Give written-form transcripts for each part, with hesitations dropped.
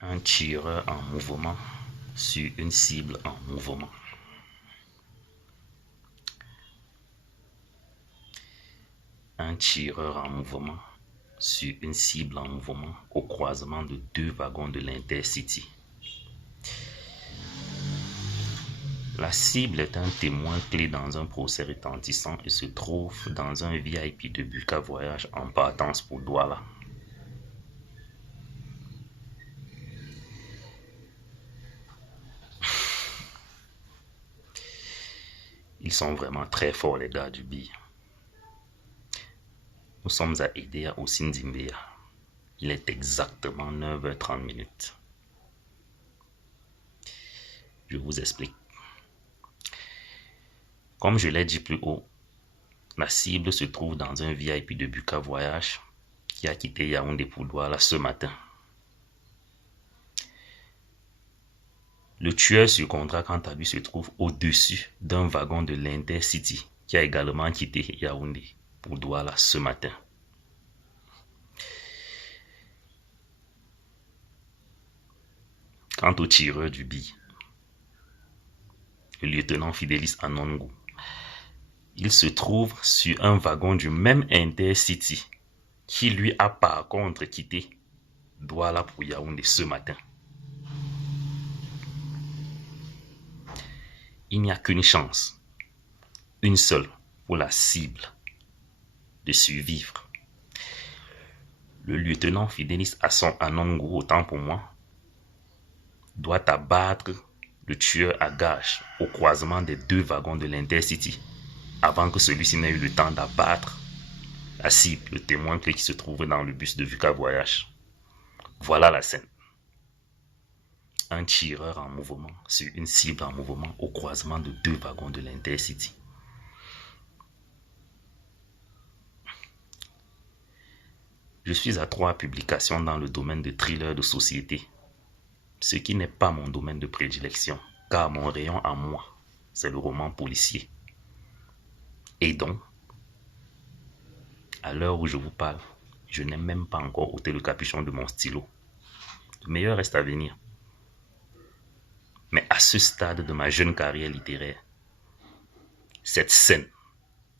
Un tireur en mouvement sur une cible en mouvement. Un tireur en mouvement sur une cible en mouvement au croisement de deux wagons de l'Intercity. La cible est un témoin clé dans un procès retentissant et se trouve dans un VIP de Buka Voyage en partance pour Douala. Ils sont vraiment très forts, les gars du billet. Nous sommes à Edea au Sindimbea. Il est exactement 9h30. Je vous explique. Comme je l'ai dit plus haut, la cible se trouve dans un VIP de Buka Voyage qui a quitté Yaoundé pour Douala ce matin. Le tueur sur contrat, quant à lui, se trouve au-dessus d'un wagon de l'Intercity qui a également quitté Yaoundé pour Douala ce matin. Quant au tireur du billet, le lieutenant Fidelis Anongo, il se trouve sur un wagon du même Intercity qui lui a par contre quitté Douala pour Yaoundé ce matin. Il n'y a qu'une chance, une seule, pour la cible de survivre. Le lieutenant Fidelis Anongo, autant pour moi, doit abattre le tueur à gage au croisement des deux wagons de l'Intercity avant que celui-ci n'ait eu le temps d'abattre la cible, le témoin clé qui se trouvait dans le bus de Buka Voyage. Voilà la scène. Un tireur en mouvement sur une cible en mouvement au croisement de deux wagons de l'Intercity. Je suis à 3 publications dans le domaine de thriller de société, ce qui n'est pas mon domaine de prédilection, car mon rayon à moi, c'est le roman policier. Et donc, à l'heure où je vous parle, je n'ai même pas encore ôté le capuchon de mon stylo. Le meilleur reste à venir. Mais à ce stade de ma jeune carrière littéraire, cette scène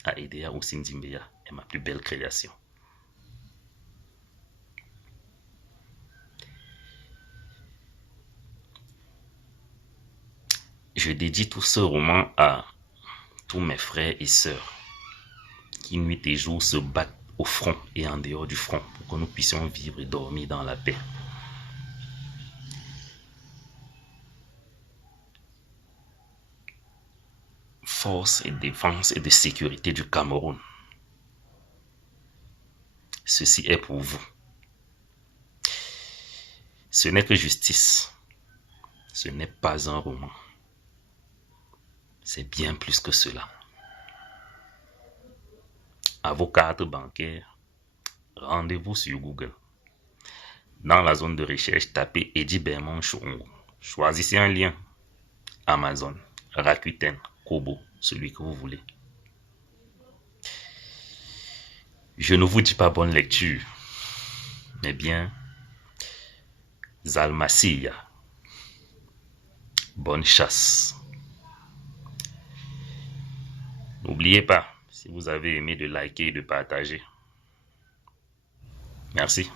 à Edea au Sindimbea est ma plus belle création. Je dédie tout ce roman à tous mes frères et sœurs qui nuit et jour se battent au front et en dehors du front pour que nous puissions vivre et dormir dans la paix. Force et défense et de sécurité du Cameroun. Ceci est pour vous. Ce n'est que justice. Ce n'est pas un roman. C'est bien plus que cela. À vos cartes bancaires, rendez-vous sur Google. Dans la zone de recherche, tapez Eddie Bermond Chouongo. Choisissez un lien. Amazon, Rakuten, Kobo, celui que vous voulez. Je ne vous dis pas bonne lecture, mais bien Zalmasia. Bonne chasse. N'oubliez pas, si vous avez aimé, de liker et de partager. Merci.